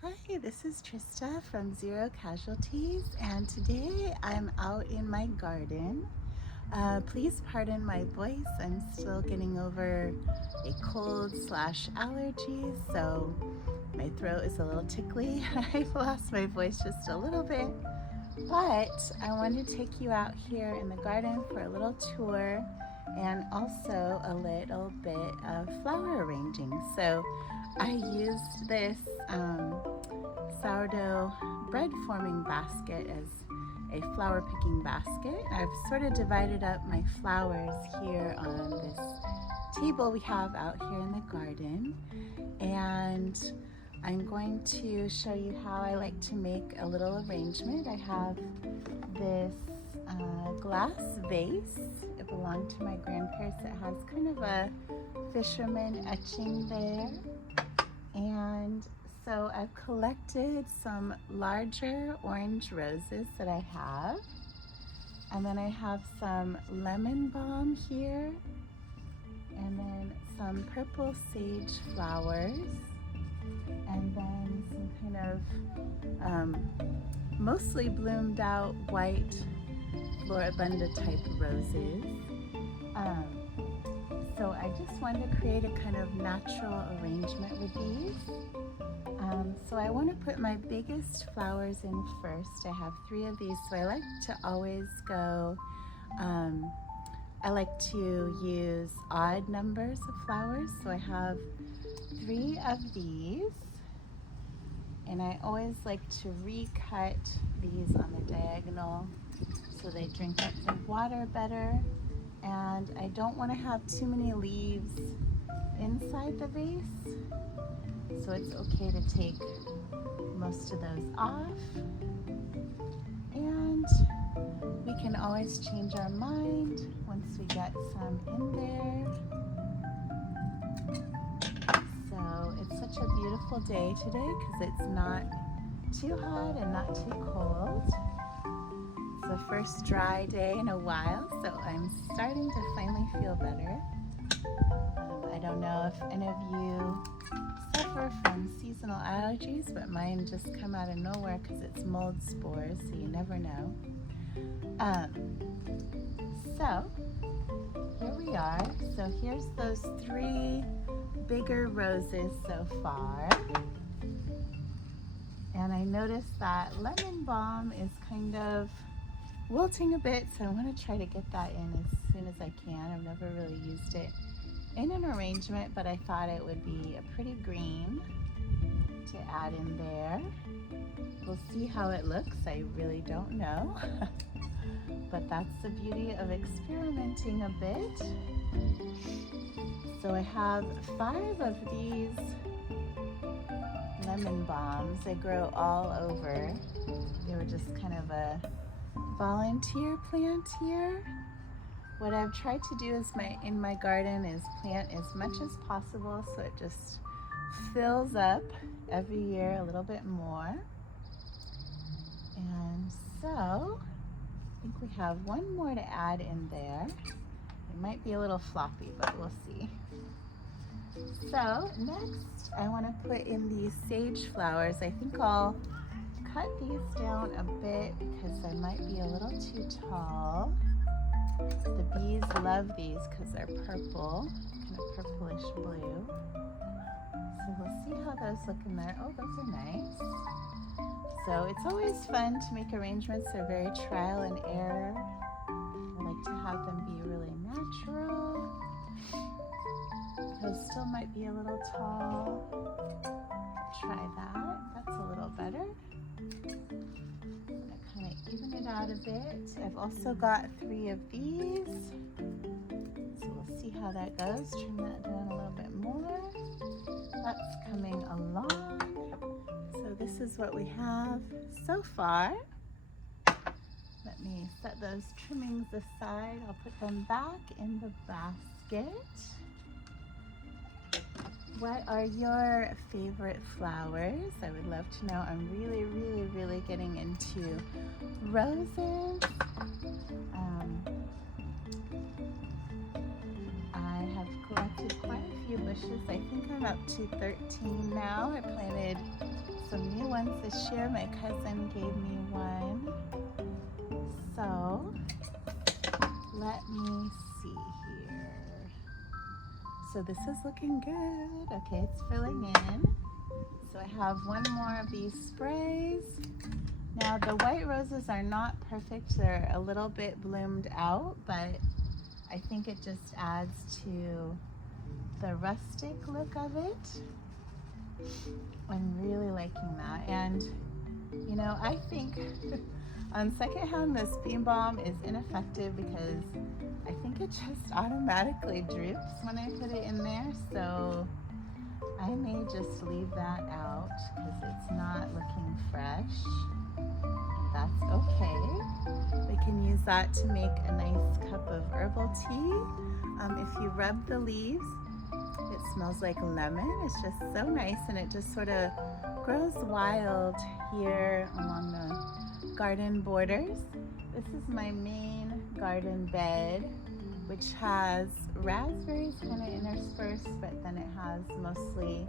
Hi, this is Trista from Zero Casualties, and today I'm out in my garden. Please pardon my voice. I'm still getting over a cold slash allergy, so my throat is a little tickly. I've lost my voice just a little bit, but I want to take you out here in the garden for a little tour and also a little bit of flower arranging. So I used this sourdough bread forming basket as a flower picking basket. I've sort of divided up my flowers here on this table we have out here in the garden, and I'm going to show you how I like to make a little arrangement. I have this glass vase. It belonged to my grandparents. It has kind of a fisherman etching there, and so I've collected some larger orange roses that I have, and then I have some lemon balm here, and then some purple sage flowers, and then some kind of mostly bloomed out white floribunda type roses. So I just wanted to create a kind of natural arrangement with these. So I want to put my biggest flowers in first. I have 3 of these, so I like to always go, I like to use odd numbers of flowers. So I have 3 of these, and I always like to recut these on the diagonal so they drink up the water better. And I don't want to have too many leaves inside the vase, so it's okay to take most of those off, and we can always change our mind once we get some in there. So it's such a beautiful day today because it's not too hot and not too cold. It's the first dry day in a while, so I'm starting to finally feel better. I don't know if any of you suffer from seasonal allergies, but mine just come out of nowhere because it's mold spores, so you never know. So here we are. So here's those 3 bigger roses so far. And I noticed that lemon balm is kind of wilting a bit, so I want to try to get that in as soon as I can. I've never really used it in an arrangement, but I thought it would be a pretty green to add in there. We'll see how it looks. I really don't know. But that's the beauty of experimenting a bit. So I have 5 of these lemon balms. They grow all over. They were just kind of a volunteer plant here. What I've tried to do in my garden is plant as much as possible so it just fills up every year a little bit more. And so I think we have 1 more to add in there. It might be a little floppy, but we'll see. So next I want to put in these sage flowers. I think I'll cut these down a bit because they might be a little too tall. The bees love these because they're purple, kind of purplish blue. So we'll see how those look in there. Oh, those are nice. So it's always fun to make arrangements. They're very trial and error. I like to have them be really natural. Those still might be a little tall. Try that. That's a little better. Kind of even it out a bit. I've also got 3 of these, so we'll see how that goes. Trim that down a little bit more. That's coming along. So this is what we have so far. Let me set those trimmings aside. I'll put them back in the basket. What are your favorite flowers? I would love to know. I'm really getting into roses. I have collected quite a few bushes. I think I'm up to 13 now. I planted some new ones this year. My cousin gave me one. So let me see here. So this is looking good. Okay, it's filling in. So I have one more of these sprays. Now the white roses are not perfect. They're a little bit bloomed out, but I think it just adds to the rustic look of it. I'm really liking that. And you know, I think on secondhand this beam balm is ineffective because I think it just automatically droops when I put it in there. So I may just leave that out because it's not looking fresh. And that's okay. We can use that to make a nice cup of herbal tea. If you rub the leaves, it smells like lemon. It's just so nice, and it just sort of grows wild here along the garden borders. This is my main garden bed, which has raspberries kind of interspersed, but then it has mostly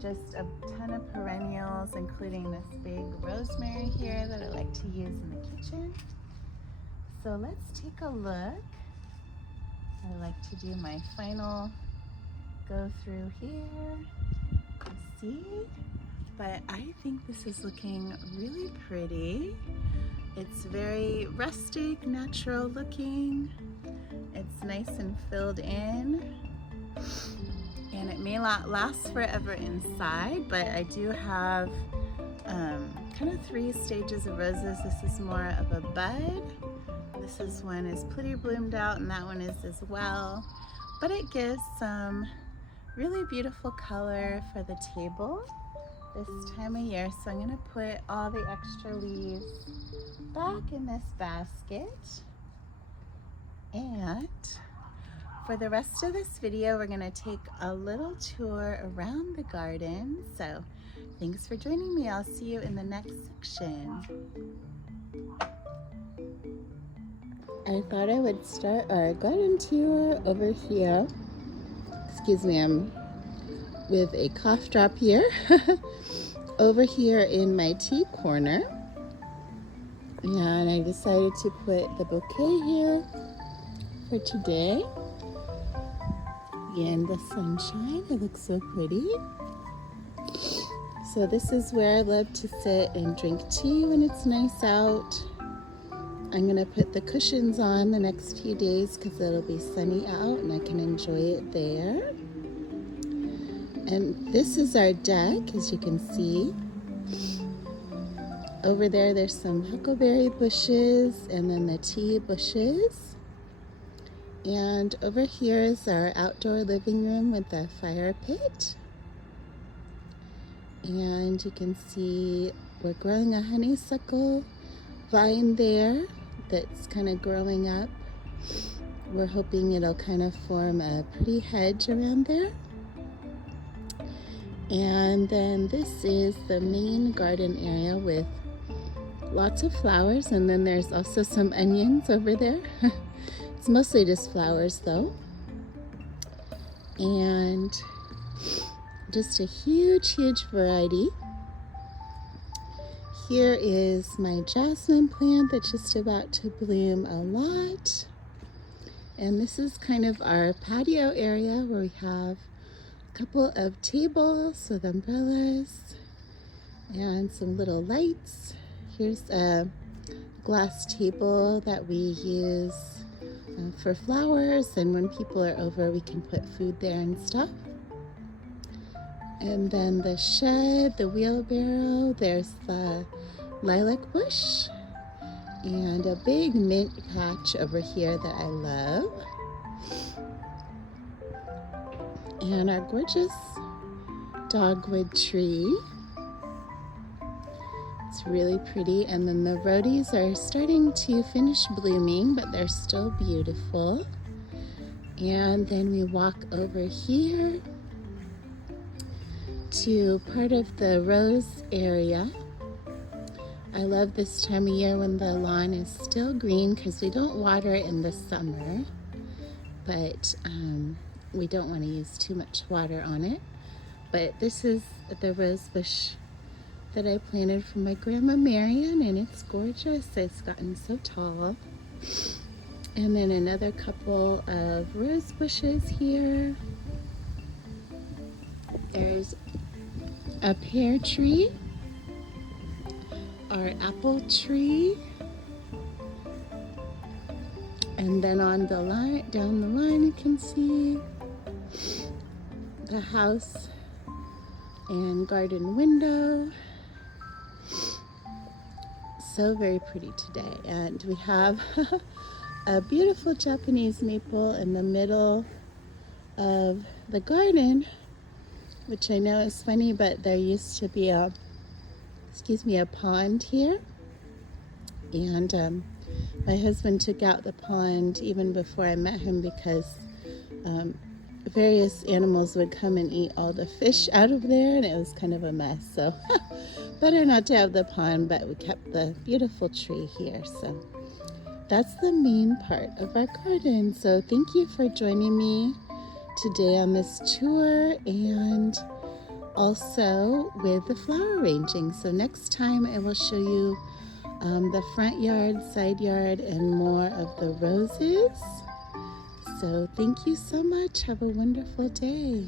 just a ton of perennials, including this big rosemary here that I like to use in the kitchen. So let's take a look. I like to do my final go through here. See? But I think this is looking really pretty. It's very rustic, natural looking. It's nice and filled in. And it may not last forever inside, but I do have kind of 3 stages of roses. This is more of a bud. This one is pretty bloomed out, and that one is as well. But it gives some really beautiful color for the table this time of year. So I'm gonna put all the extra leaves back in this basket. And for the rest of this video, we're gonna take a little tour around the garden. So thanks for joining me. I'll see you in the next section. I thought I would start our garden tour over here. Excuse me, I'm with a cough drop here. Over here in my tea corner. And I decided to put the bouquet here for today. In the sunshine, it looks so pretty. So this is where I love to sit and drink tea when it's nice out. I'm gonna put the cushions on the next few days because it'll be sunny out and I can enjoy it there. And this is our deck, as you can see. Over there, there's some huckleberry bushes and then the tea bushes. And over here is our outdoor living room with the fire pit. And you can see we're growing a honeysuckle vine there that's kind of growing up. We're hoping it'll kind of form a pretty hedge around there. And then this is the main garden area with lots of flowers, and then there's also some onions over there. It's mostly just flowers though. And just a huge variety. Here is my jasmine plant that's just about to bloom a lot. And this is kind of our patio area where we have a couple of tables with umbrellas and some little lights. Here's a glass table that we use for flowers, and when people are over we can put food there and stuff. And then the shed, the wheelbarrow, there's the lilac bush, and a big mint patch over here that I love. And our gorgeous dogwood tree. It's really pretty. And then the rhodies are starting to finish blooming, but they're still beautiful. And then we walk over here to part of the rose area. I love this time of year when the lawn is still green because we don't water it in the summer, but we don't want to use too much water on it. But this is the rose bush that I planted from my Grandma Marion, and it's gorgeous. It's gotten so tall. And then another couple of rose bushes here. There's a pear tree, our apple tree, and then on the line, down the line, you can see the house and garden window. So very pretty today. And we have a beautiful Japanese maple in the middle of the garden, which I know is funny, but there used to be a pond here. And my husband took out the pond even before I met him because various animals would come and eat all the fish out of there, and it was kind of a mess. So better not to have the pond, but we kept the beautiful tree here. So that's the main part of our garden. So thank you for joining me today on this tour, and also with the flower arranging. So next time I will show you the front yard, side yard, and more of the roses. So thank you so much. Have a wonderful day.